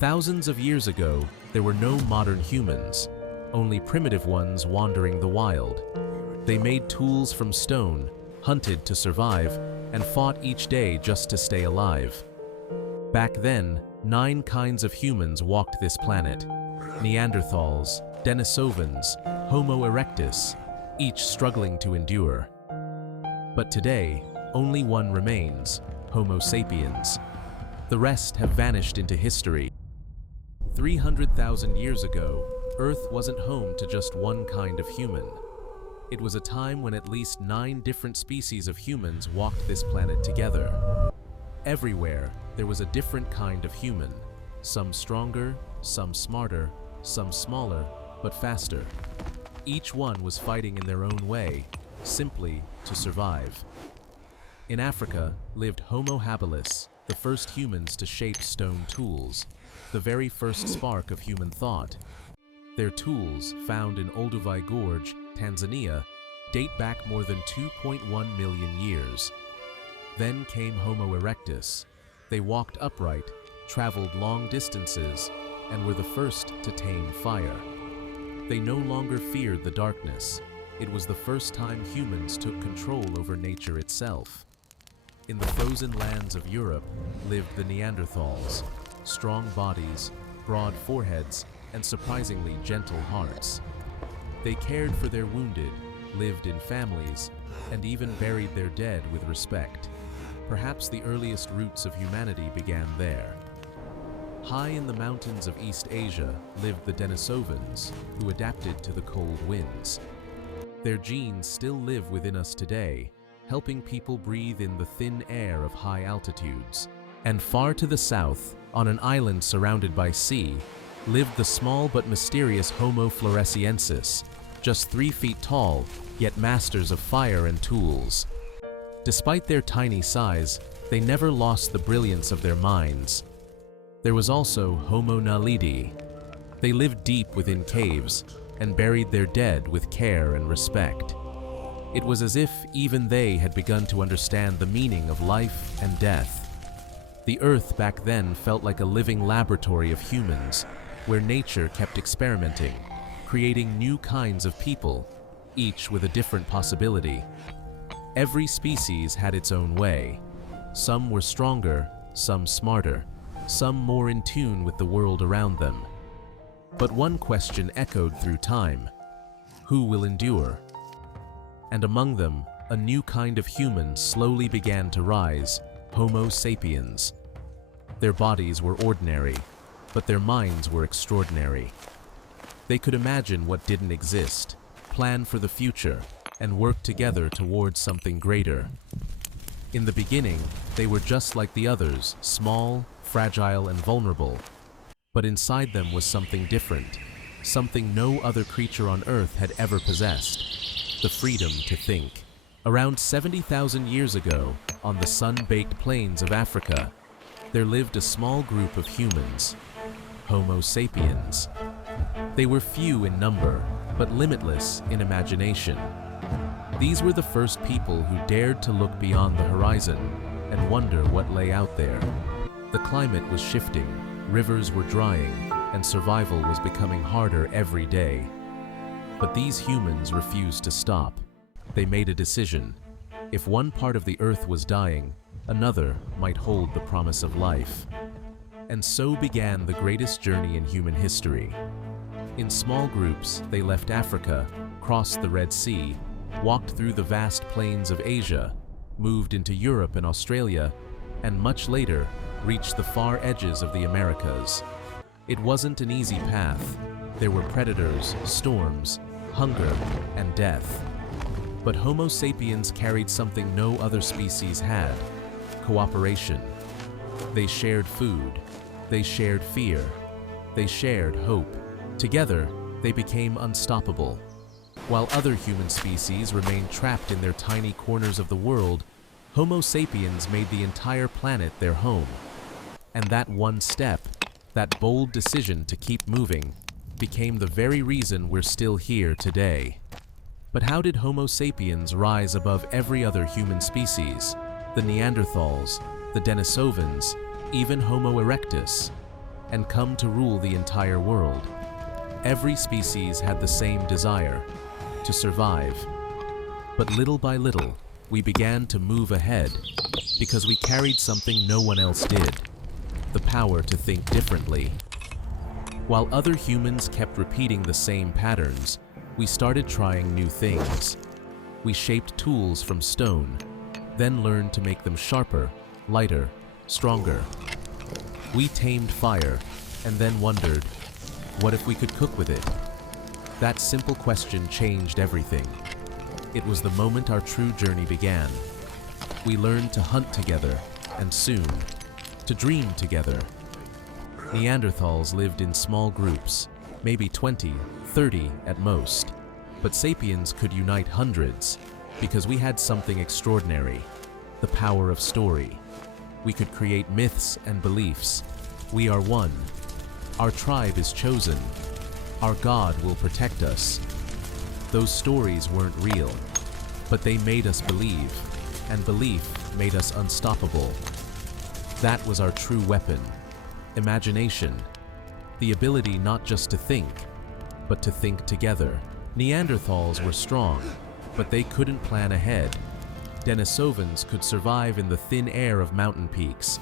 Thousands of years ago, there were no modern humans, only primitive ones wandering the wild. They made tools from stone, hunted to survive, and fought each day just to stay alive. Back then, 9 kinds of humans walked this planet: Neanderthals, Denisovans, Homo erectus, each struggling to endure. But today, only one remains: Homo sapiens. The rest have vanished into history. 300,000 years ago, Earth wasn't home to just one kind of human. It was a time when at least 9 different species of humans walked this planet together. Everywhere, there was a different kind of human, some stronger, some smarter, some smaller, but faster. Each one was fighting in their own way, simply to survive. In Africa lived Homo habilis, the first humans to shape stone tools, the very first spark of human thought. Their tools, found in Olduvai Gorge, Tanzania, date back more than 2.1 million years. Then came Homo erectus. They walked upright, traveled long distances, and were the first to tame fire. They no longer feared the darkness. It was the first time humans took control over nature itself. In the frozen lands of Europe lived the Neanderthals, strong bodies, broad foreheads, and surprisingly gentle hearts. They cared for their wounded, lived in families, and even buried their dead with respect. Perhaps the earliest roots of humanity began there. High in the mountains of East Asia lived the Denisovans, who adapted to the cold winds. Their genes still live within us today, helping people breathe in the thin air of high altitudes. And far to the south, on an island surrounded by sea, lived the small but mysterious Homo floresiensis, just 3 feet tall, yet masters of fire and tools. Despite their tiny size, they never lost the brilliance of their minds. There was also Homo naledi. They lived deep within caves and buried their dead with care and respect. It was as if even they had begun to understand the meaning of life and death. The Earth back then felt like a living laboratory of humans, where nature kept experimenting, creating new kinds of people, each with a different possibility. Every species had its own way. Some were stronger, some smarter, some more in tune with the world around them. But one question echoed through time: who will endure? And among them, a new kind of human slowly began to rise: Homo sapiens. Their bodies were ordinary, but their minds were extraordinary. They could imagine what didn't exist, plan for the future, and work together towards something greater. In the beginning, they were just like the others, small, fragile, and vulnerable. But inside them was something different, something no other creature on Earth had ever possessed: the freedom to think. Around 70,000 years ago, on the sun-baked plains of Africa, there lived a small group of humans, Homo sapiens. They were few in number, but limitless in imagination. These were the first people who dared to look beyond the horizon and wonder what lay out there. The climate was shifting, rivers were drying, and survival was becoming harder every day. But these humans refused to stop. They made a decision. If one part of the Earth was dying, another might hold the promise of life. And so began the greatest journey in human history. In small groups, they left Africa, crossed the Red Sea, walked through the vast plains of Asia, moved into Europe and Australia, and much later, reached the far edges of the Americas. It wasn't an easy path. There were predators, storms, hunger, and death. But Homo sapiens carried something no other species had: cooperation. They shared food. They shared fear. They shared hope. Together, they became unstoppable. While other human species remained trapped in their tiny corners of the world, Homo sapiens made the entire planet their home. And that one step, that bold decision to keep moving, became the very reason we're still here today. But how did Homo sapiens rise above every other human species? The Neanderthals, the Denisovans, even Homo erectus. and come to rule the entire world. Every species had the same desire, to survive. But little by little, we began to move ahead because we carried something no one else did, the power to think differently. While other humans kept repeating the same patterns, we started trying new things. We shaped tools from stone, then learned to make them sharper, lighter, stronger. We tamed fire, and then wondered, what if we could cook with it? That simple question changed everything. It was the moment our true journey began. We learned to hunt together, and soon, to dream together. Neanderthals lived in small groups, maybe 20, 30 at most. But sapiens could unite hundreds, because we had something extraordinary, the power of story. We could create myths and beliefs. We are one. Our tribe is chosen. Our God will protect us. Those stories weren't real, but they made us believe, and belief made us unstoppable. That was our true weapon, imagination, the ability not just to think, but to think together. Neanderthals were strong, but they couldn't plan ahead. Denisovans could survive in the thin air of mountain peaks,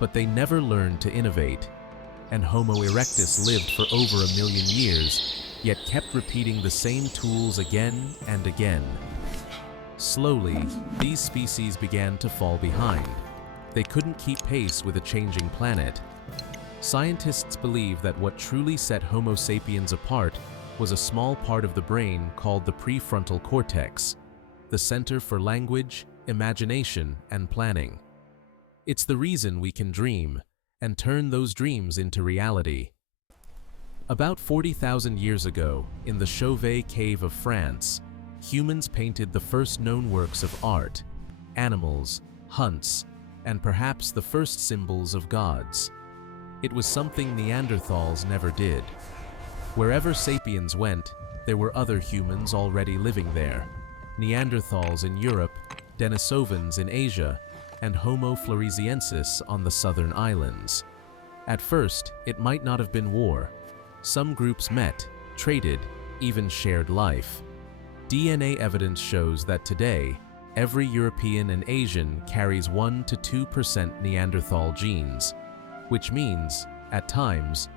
but they never learned to innovate. And Homo erectus lived for over 1 million years, yet kept repeating the same tools again and again. Slowly, these species began to fall behind. They couldn't keep pace with a changing planet. Scientists believe that what truly set Homo sapiens apart was a small part of the brain called the prefrontal cortex, the center for language, imagination, and planning. It's the reason we can dream, and turn those dreams into reality. About 40,000 years ago, in the Chauvet Cave of France, humans painted the first known works of art, animals, hunts, and perhaps the first symbols of gods. It was something Neanderthals never did. Wherever sapiens went, there were other humans already living there. Neanderthals in Europe, Denisovans in Asia, and Homo floresiensis on the southern islands. At first, it might not have been war. Some groups met, traded, even shared life. DNA evidence shows that today, every European and Asian carries 1 to 2% Neanderthal genes, which means, at times,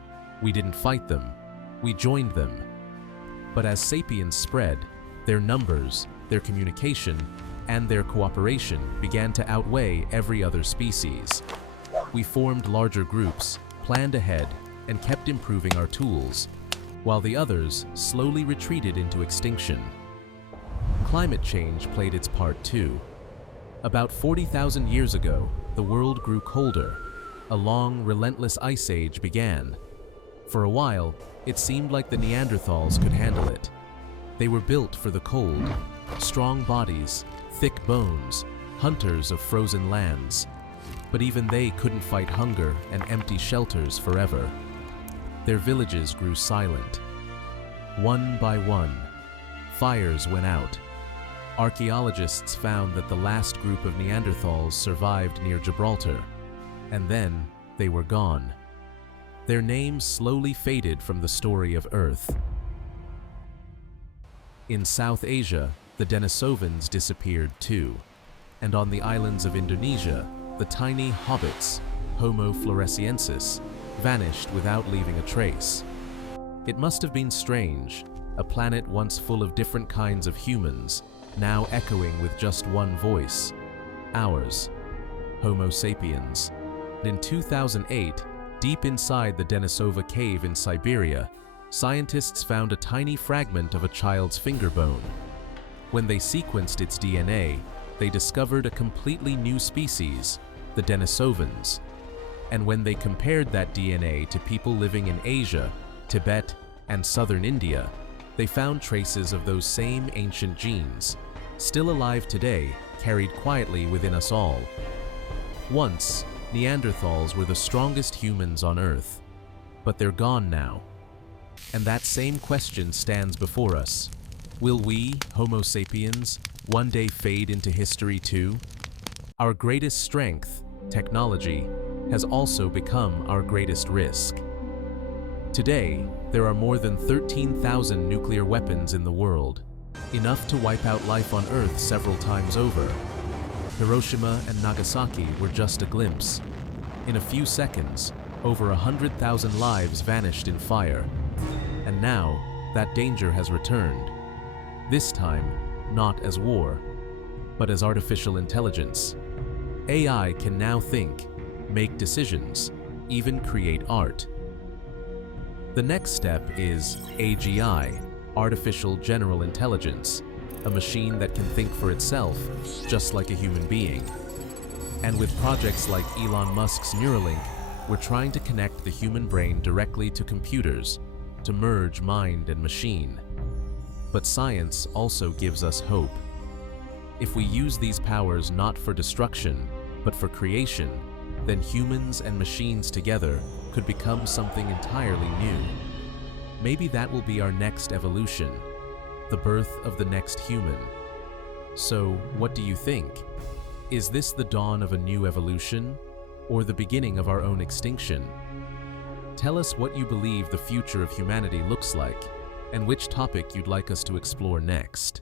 we didn't fight them, we joined them. But as sapiens spread, their numbers, their communication, and their cooperation began to outweigh every other species. We formed larger groups, planned ahead, and kept improving our tools, while the others slowly retreated into extinction. Climate change played its part too. About 40,000 years ago, the world grew colder. A long, relentless ice age began. For a while, it seemed like the Neanderthals could handle it. They were built for the cold, strong bodies, thick bones, hunters of frozen lands. But even they couldn't fight hunger and empty shelters forever. Their villages grew silent. One by one, fires went out. Archaeologists found that the last group of Neanderthals survived near Gibraltar, and then they were gone. Their names slowly faded from the story of Earth. In South Asia, the Denisovans disappeared too, and on the islands of Indonesia, the tiny hobbits, Homo floresiensis, vanished without leaving a trace. It must have been strange, a planet once full of different kinds of humans, now echoing with just one voice, ours, Homo sapiens. In 2008, deep inside the Denisova cave in Siberia, scientists found a tiny fragment of a child's finger bone. When they sequenced its DNA, they discovered a completely new species, the Denisovans. And when they compared that DNA to people living in Asia, Tibet, and southern India, they found traces of those same ancient genes, still alive today, carried quietly within us all. Once, Neanderthals were the strongest humans on Earth, but they're gone now. And that same question stands before us. Will we, Homo sapiens, one day fade into history too? Our greatest strength, technology, has also become our greatest risk. Today, there are more than 13,000 nuclear weapons in the world, enough to wipe out life on Earth several times over. Hiroshima and Nagasaki were just a glimpse. In a few seconds, over 100,000 lives vanished in fire. And now, that danger has returned. This time, not as war, but as artificial intelligence. AI can now think, make decisions, even create art. The next step is AGI, Artificial General Intelligence, a machine that can think for itself, just like a human being. And with projects like Elon Musk's Neuralink, we're trying to connect the human brain directly to computers, to merge mind and machine. But science also gives us hope. If we use these powers not for destruction, but for creation, then humans and machines together could become something entirely new. Maybe that will be our next evolution, the birth of the next human. So, what do you think? Is this the dawn of a new evolution, or the beginning of our own extinction? Tell us what you believe the future of humanity looks like, and which topic you'd like us to explore next.